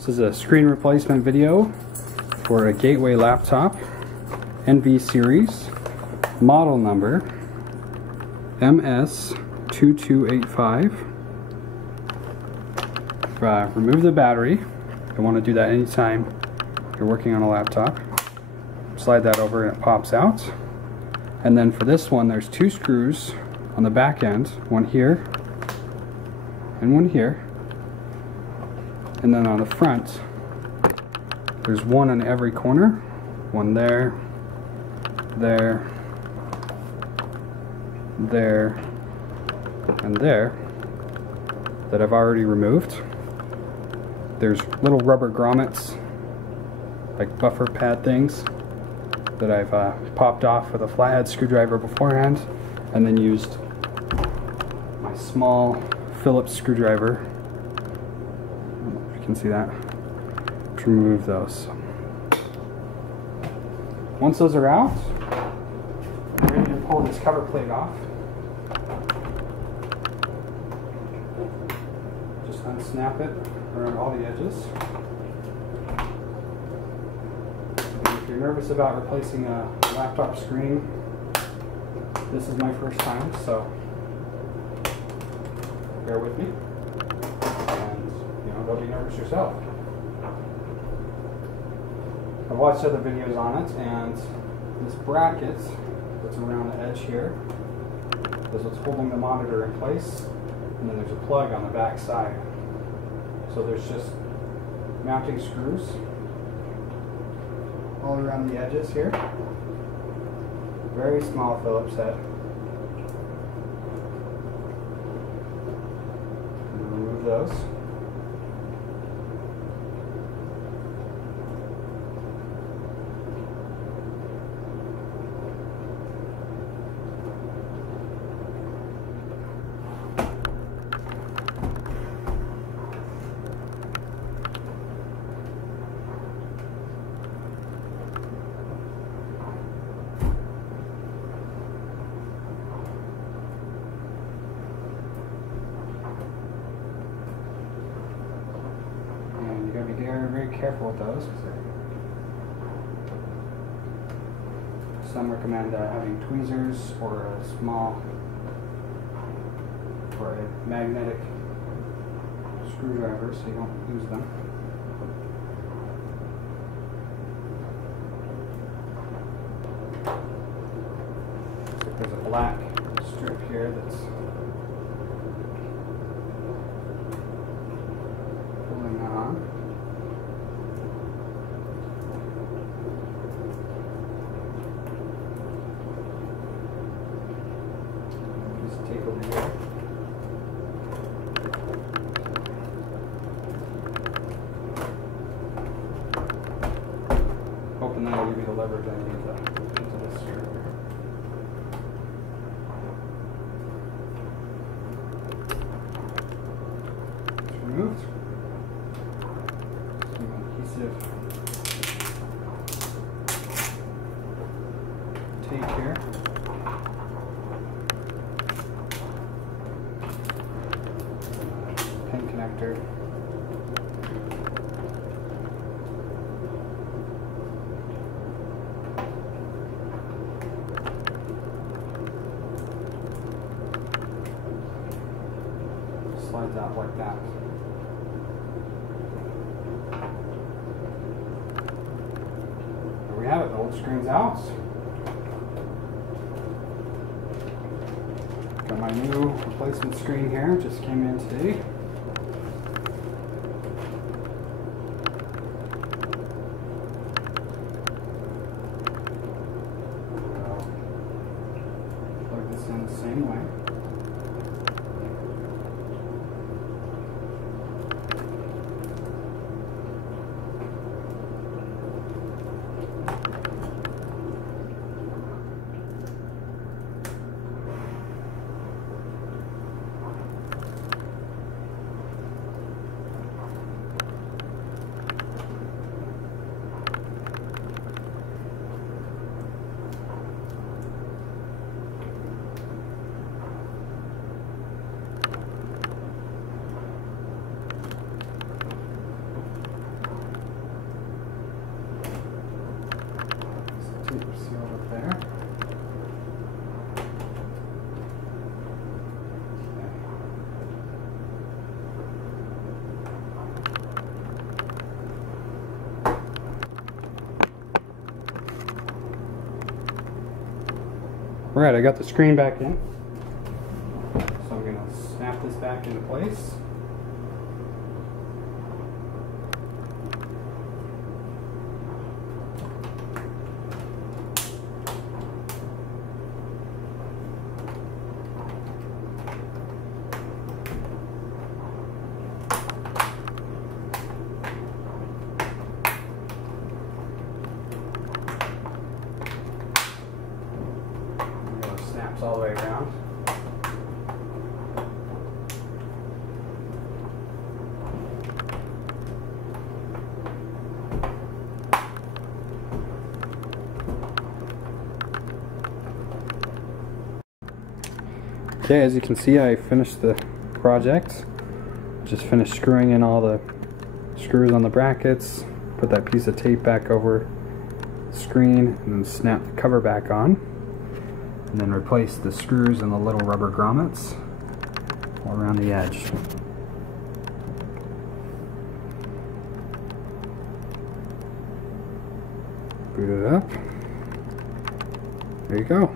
This is a screen replacement video for a Gateway laptop, NV series, model number MS2285. Remove the battery. You want to do that anytime you're working on a laptop. Slide that over and it pops out. And then for this one, there's two screws on the back end, one here and one here. And then on the front, there's one in every corner, one there, there, there, and there, that I've already removed. There's little rubber grommets, like buffer pad things, that I've popped off with a flathead screwdriver beforehand, and then used my small Phillips screwdriver, I don't know if you can see that, to remove those. Once those are out, I'm ready to pull this cover plate off. Just unsnap it around all the edges. If you're nervous about replacing a laptop screen, this is my first time, so bear with me, and don't be nervous yourself. I've watched other videos on it, and this bracket that's around the edge here is what's holding the monitor in place, and then there's a plug on the back side. So there's just mounting screws all around the edges here. Very small Phillips head. Remove those. You gotta be very careful with those. Some recommend having tweezers or a small or a magnetic screwdriver so you don't lose them. Looks like there's a black strip here that's pulling that on. Take over here. Hoping that'll give you the leverage I need into this screw here. It's removed. Some adhesive tape here. Pin connector. Slides out like that. There we have it, the old screen's out. Got my new replacement screen here, just came in today. Plug this in the same way. Alright, I got the screen back in. So I'm going to snap this back into place. Snaps all the way around. Okay, as you can see, I finished the project. Just finished screwing in all the screws on the brackets, put that piece of tape back over the screen, and then snap the cover back on. And then replace the screws and the little rubber grommets all around the edge. Boot it up. There you go.